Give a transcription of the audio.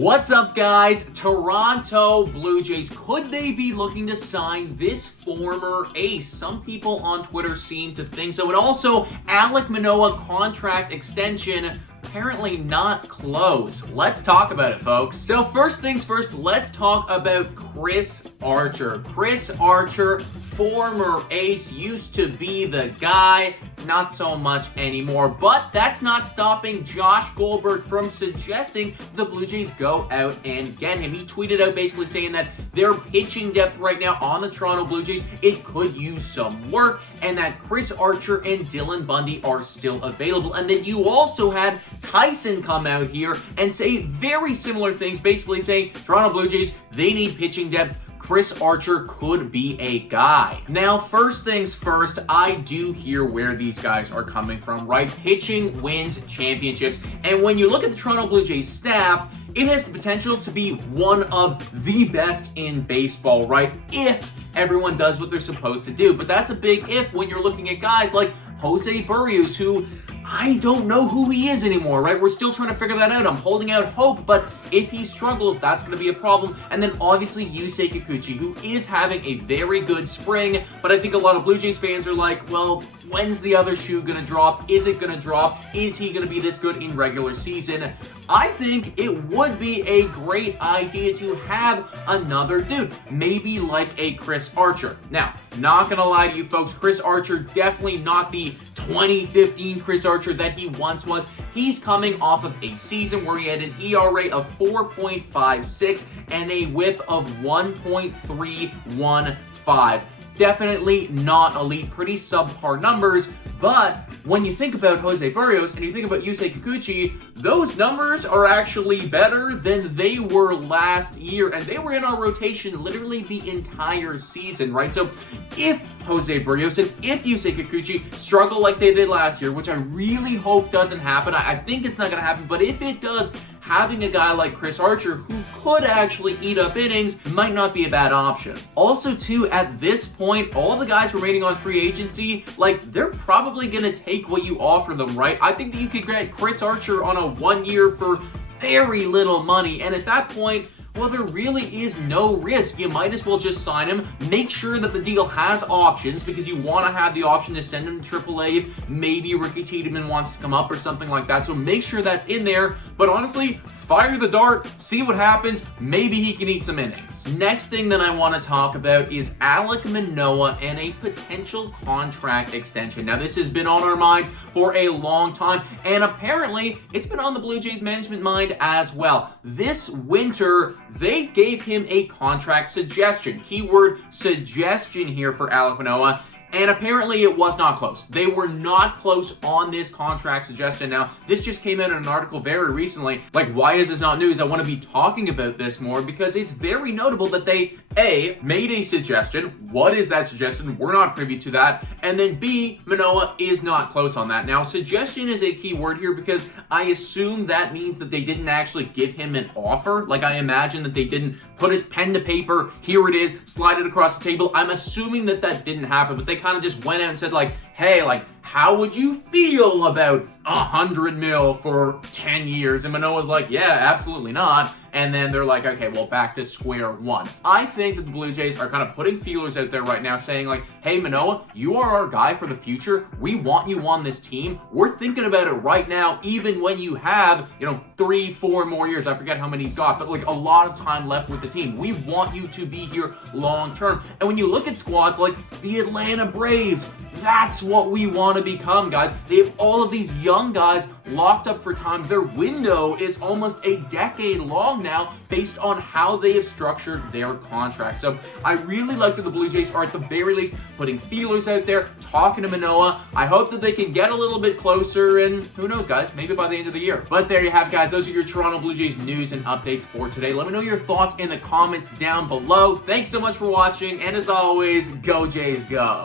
What's up, guys? Toronto Blue Jays, could they be looking to sign this former ace? Some people on Twitter seem to think so. And also, Alek Manoah contract extension, apparently not close. Let's talk about it, folks. So first things first, let's talk about Chris Archer. Chris Archer, former ace, used to be the guy, not so much anymore. But that's not stopping Josh Goldberg from suggesting the Blue Jays go out and get him. He tweeted out basically saying that their pitching depth right now on the Toronto Blue Jays, it could use some work, and that Chris Archer and Dylan Bundy are still available. And then you also had Tyson come out here and say very similar things, basically saying Toronto Blue Jays, they need pitching depth. Chris Archer could be a guy. Now, first things first, I do hear where these guys are coming from, right? Pitching wins championships. And when you look at the Toronto Blue Jays staff, it has the potential to be one of the best in baseball, right? If everyone does what they're supposed to do. But that's a big if when you're looking at guys like Jose Barrios, who I don't know who he is anymore, right? We're still trying to figure that out. I'm holding out hope, but if he struggles, that's going to be a problem. And then obviously Yusei Kikuchi, who is having a very good spring, but I think a lot of Blue Jays fans are like, well, when's the other shoe going to drop? Is it going to drop? Is he going to be this good in regular season? I think it would be a great idea to have another dude, maybe like a Chris Archer. Now, not going to lie to you folks, Chris Archer definitely not the 2015 Chris Archer that he once was. He's coming off of a season where he had an ERA of 4.56 and a whip of 1.315. Definitely not elite, pretty subpar numbers, but when you think about Jose Barrios and you think about Yusei Kikuchi, those numbers are actually better than they were last year, and they were in our rotation literally the entire season, right? So if Jose Barrios and if Yusei Kikuchi struggle like they did last year, which I really hope doesn't happen, I think it's not going to happen, but if it does, having a guy like Chris Archer who could actually eat up innings might not be a bad option. Also, too, at this point, all the guys remaining on free agency, like, they're probably going to take what you offer them, right? I think that you could get Chris Archer on a 1 year for very little money, and at that point, well, there really is no risk. You might as well just sign him. Make sure that the deal has options because you want to have the option to send him to AAA if maybe Ricky Tiedemann wants to come up or something like that. So make sure that's in there. But honestly, fire the dart, see what happens. Maybe he can eat some innings. Next thing that I want to talk about is Alek Manoah and a potential contract extension. Now, this has been on our minds for a long time, and apparently it's been on the Blue Jays management mind as well. This winter, they gave him a contract suggestion. Keyword suggestion here for Alek Manoah. And apparently it was not close. They were not close on this contract suggestion. Now, this just came out in an article very recently. Like, why is this not news? I want to be talking about this more because it's very notable that they, A, made a suggestion. What is that suggestion? We're not privy to that. And then B, Manoah is not close on that. Now, suggestion is a key word here because I assume that means that they didn't actually give him an offer. Like, I imagine that they didn't put it pen to paper. Here it is, slide it across the table. I'm assuming that that didn't happen, but they kind of just went out and said like, hey, like, how would you feel about $100 million for 10 years? And Manoah's like, yeah, absolutely not. And then they're like, okay, well, back to square one. I think that the Blue Jays are kind of putting feelers out there right now saying like, hey, Manoah, you are our guy for the future. We want you on this team. We're thinking about it right now, even when you have, 3-4 more years. I forget how many he's got, but like a lot of time left with the team. We want you to be here long term. And when you look at squads like the Atlanta Braves, that's what we want to become, guys. They have all of these young guys locked up for time. Their window is almost a decade long now based on how they have structured their contract. So I really like that the Blue Jays are at the very least putting feelers out there, talking to Manoah. I hope that they can get a little bit closer, and who knows, guys, maybe by the end of the year. But there you have it, guys. Those are your Toronto Blue Jays news and updates for today. Let me know your thoughts in the comments down below. Thanks so much for watching, and as always, go Jays go.